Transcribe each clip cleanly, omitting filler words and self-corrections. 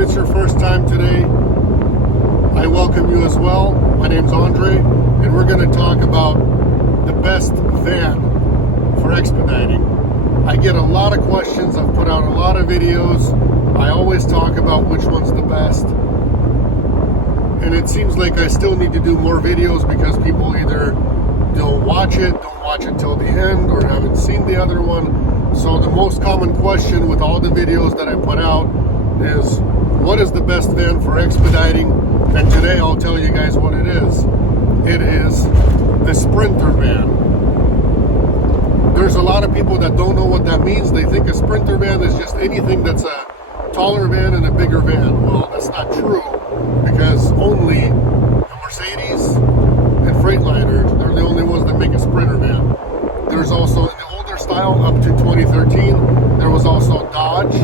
it's your first time today, I welcome you as well. My name's Andre, and we're going to talk about the best van for expediting. I get a lot of questions. I've put out a lot of videos. I always talk about which one's the best. And it seems like I still need to do more videos because people either don't watch it till the end, or haven't seen the other one. So the most common question with all the videos that I put out is, what is the best van for expediting? And today I'll tell you guys what it is. It is the Sprinter van. There's a lot of people that don't know what that means. They think a Sprinter van is just anything that's a taller van and a bigger van. Well, that's not true, because only the Mercedes and Freightliner, they're the only ones that make a Sprinter van. There's also, in the older style, up to 2013, there was also Dodge,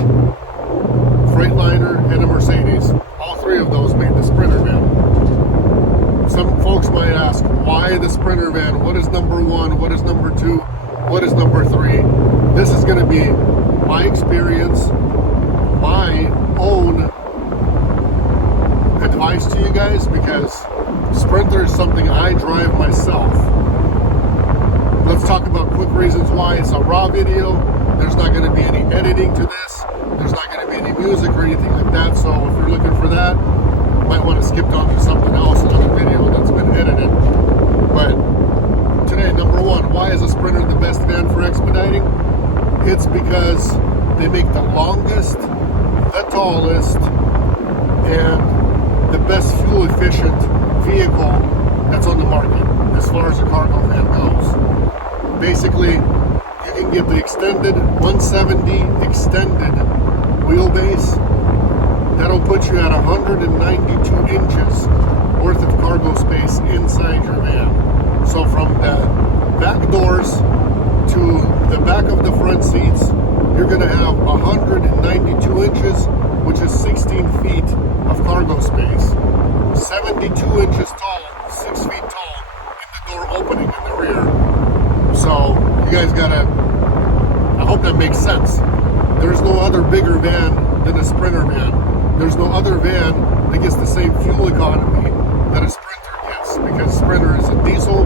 Freightliner, and a Mercedes. All three of those made the Sprinter van. Some folks might ask, why the Sprinter van? What is number one? What is number two? What is number three? This is going to be my experience, my own advice to you guys, because Sprinter is something I drive myself. Let's talk about quick reasons why. It's a raw video. There's not going to be any editing to this. There's not going to be any music or anything like that. So if you're looking for that, you might want to skip on to something else, another video that's been edited. But today, number one, why is a Sprinter the best van for expediting? It's because they make the longest, the tallest, and the best fuel efficient vehicle that's on the market as far as a cargo van goes. Basically, you can get the extended 170 extended wheelbase. That'll put you at 192 inches worth of cargo space inside your van. So from the back doors to the back of the front seats, you're going to have 192 inches, which is 16 feet of cargo space. 72 inches tall, 6 feet tall, in the door opening in the rear. So you guys gotta, I hope that makes sense. There's no other bigger van than a Sprinter van. There's no other van that gets the same fuel economy that a Sprinter gets, because Sprinter is a diesel.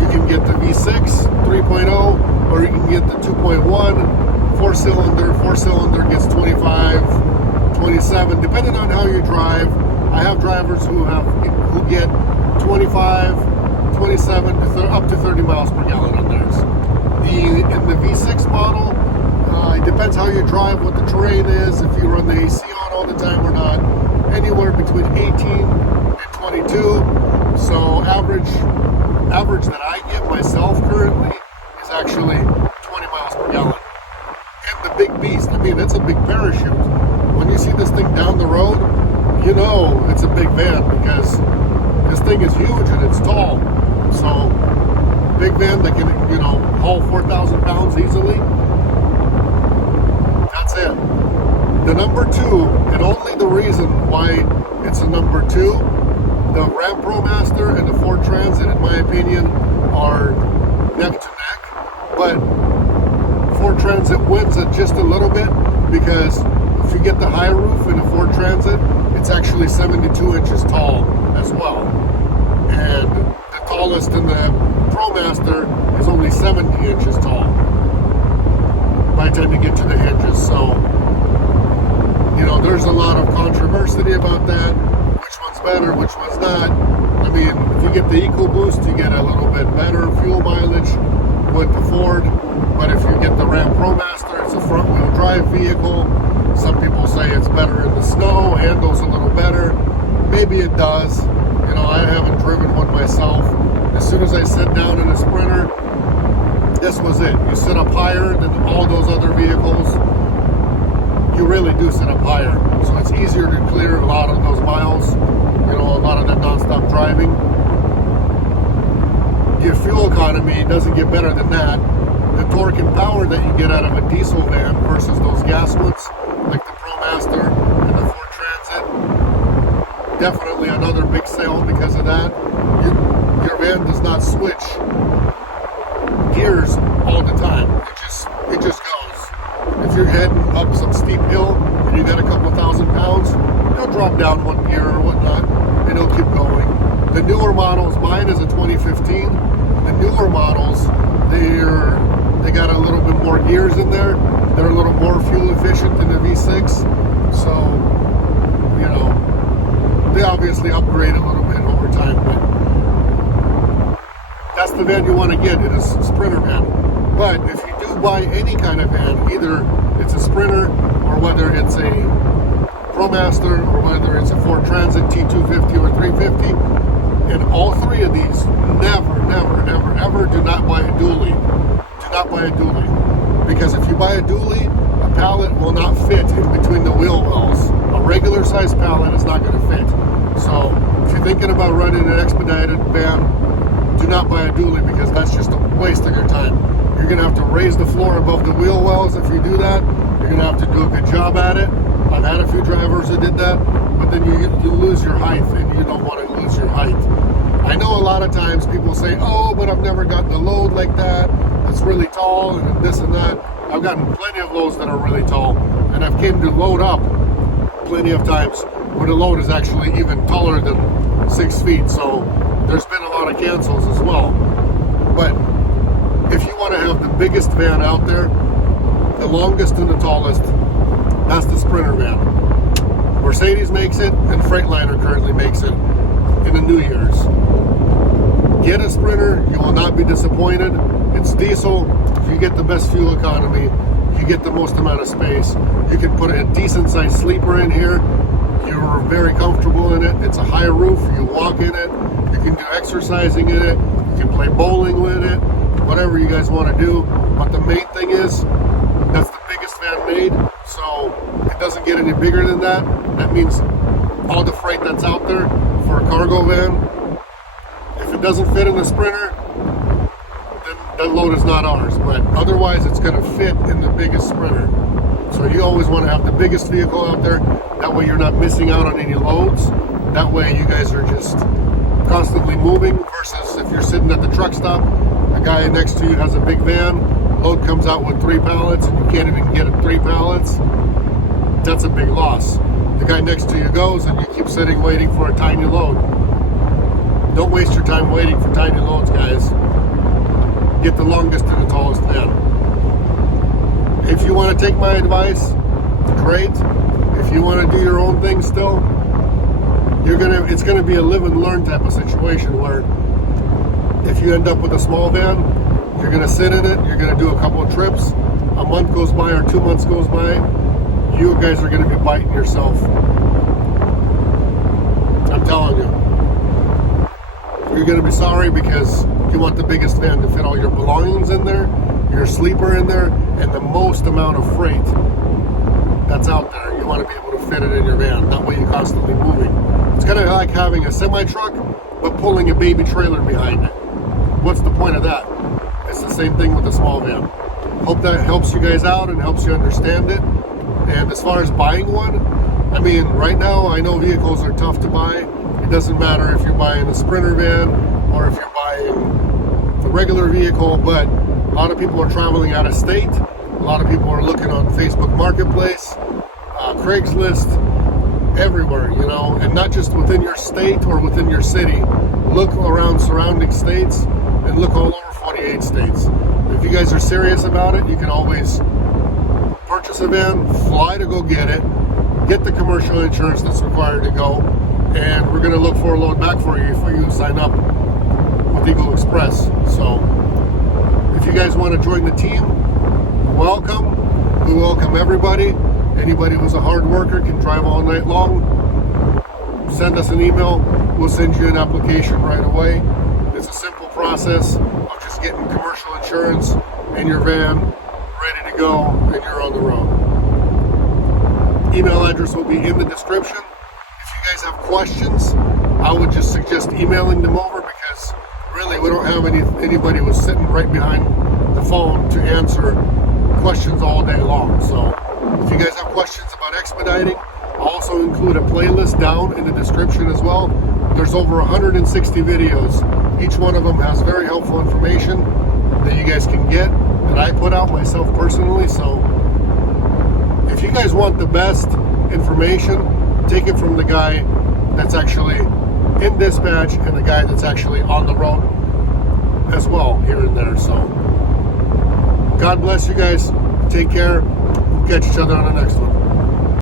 You can get the V6 3.0, or you can get the 2.1 four-cylinder. Four-cylinder gets 25, 27, depending on how you drive. I have drivers who get 25, 27, up to 30 miles per gallon on theirs. In the V6 model, it depends how you drive, what the terrain is, if you run the AC on all the time or not. Anywhere between 18 and 22. So average that I get myself currently is actually 20 miles per gallon. And the big beast, I mean, it's a big parachute. When you see this thing down the road, you know it's a big van, because this thing is huge and it's tall. So big van that can, haul 4,000 pounds easily. That's it. The number two, and only the reason why it's a number two, the Ram ProMaster and the Ford Transit, in my opinion, are neck to neck. But Ford Transit wins it just a little bit, because if you get the high roof in a Ford Transit, it's actually 72 inches tall as well. And the tallest in the ProMaster is only 70 inches tall by the time you get to the hinges. So, there's a lot of controversy about that. Which one's better, which one's not. I mean, if you get the EcoBoost, you get a little bit better fuel mileage with the Ford. But if you get the Ram ProMaster, it's a front-wheel drive vehicle. Some people say it's better in the snow, handles a little better. Maybe it does. I haven't driven one myself. As soon as I sit down in a Sprinter, this was it. You sit up higher than all those other vehicles. You really do sit up higher. So it's easier to clear a lot of those miles, a lot of that non-stop driving. Your fuel economy doesn't get better than that. The torque and power that you get out of a diesel van versus those gas ones, like the ProMaster and the Ford Transit, definitely another big sale because of that. Your van does not switch gears all the time. It just goes. If you're heading up some steep hill, and you got a couple thousand pounds, you'll drop down one gear or whatnot, and it'll keep going. The newer models, mine is a 2015. The newer models, they got a little bit more gears in there. They're a little more fuel efficient than the V6. So, you know, they obviously upgrade a little bit over time, but that's the van you want to get. It is a Sprinter van. But if you do buy any kind of van, either it's a Sprinter or whether it's a ProMaster or whether it's a Ford Transit T250 or 350, in all three of these, never, ever do not buy a dually. Do not buy a dually. Because if you buy a dually, a pallet will not fit in between the wheel wells. A regular size pallet is not going to fit. So if you're thinking about running an Expedited van, do not buy a dually, because that's just a waste of your time. You're going to have to raise the floor above the wheel wells if you do that. You're going to have to do a good job at it. I've had a few drivers who did that, but then you lose your height, and you don't want to lose your height. I know a lot of times people say, oh, but I've never gotten a load like that. It's really tall and this and that. I've gotten plenty of loads that are really tall, and I've came to load up plenty of times where the load is actually even taller than 6 feet. So there's been a lot of cancels as well. But if you want to have the biggest van out there, the longest and the tallest, that's the Sprinter van. Mercedes makes it, and Freightliner currently makes it in the New Year's. Get a Sprinter, you will not be disappointed. It's diesel, you get the best fuel economy, you get the most amount of space. You can put a decent sized sleeper in here. You're very comfortable in it. It's a high roof, you walk in it, you can do exercising in it, you can play bowling with it, whatever you guys want to do. But the main thing is, that's the biggest van made, so it doesn't get any bigger than that. That means all the freight that's out there for a cargo van, if it doesn't fit in the Sprinter, then that load is not ours. But otherwise, it's going to fit in the biggest Sprinter. So you always want to have the biggest vehicle out there. That way you're not missing out on any loads. That way you guys are just constantly moving, versus if you're sitting at the truck stop, a guy next to you has a big van, load comes out with 3 pallets and you can't even get 3 pallets. That's a big loss. The guy next to you goes and you keep sitting waiting for a tiny load. Don't waste your time waiting for tiny loads, guys. Get the longest and the tallest van. If you want to take my advice, great. If you want to do your own thing still, it's gonna be a live and learn type of situation, where if you end up with a small van, you're gonna sit in it, you're gonna do a couple of trips, a month goes by or 2 months goes by, you guys are gonna be biting yourself. I'm telling you. You're gonna be sorry, because you want the biggest van to fit all your belongings in there, your sleeper in there, and the most amount of freight that's out there. You want to be able to fit it in your van. That way you're constantly moving. It's kind of like having a semi-truck, but pulling a baby trailer behind it. What's the point of that? It's the same thing with a small van. Hope that helps you guys out and helps you understand it. And as far as buying one, I mean, right now I know vehicles are tough to buy. It doesn't matter if you're buying a Sprinter van or if you're buying a regular vehicle, but a lot of people are traveling out of state. A lot of people are looking on Facebook Marketplace, Craigslist, everywhere, you know, and not just within your state or within your city. Look around surrounding states and look all over 48 states. If you guys are serious about it, you can always purchase a van, fly to go get it, get the commercial insurance that's required to go, and we're going to look for a load back for you if you sign up with Eagle Express. So if you guys want to join the team, welcome. We welcome everybody. Anybody who's a hard worker can drive all night long. Send us an email. We'll send you an application right away. It's a simple process of just getting commercial insurance in your van, ready to go, and you're on the road. Email address will be in the description. If you guys have questions, I would just suggest emailing them over, because really we don't have anybody who's sitting right behind the phone to answer questions all day long. So if you guys have questions about expediting, I'll also include a playlist down in the description as well. There's over 160 videos. Each one of them has very helpful information that you guys can get, that I put out myself personally. So if you you guys want the best information, take it from the guy that's actually in dispatch and the guy that's actually on the road as well, here and there. So God bless you guys. Take care. We'll catch each other on the next one.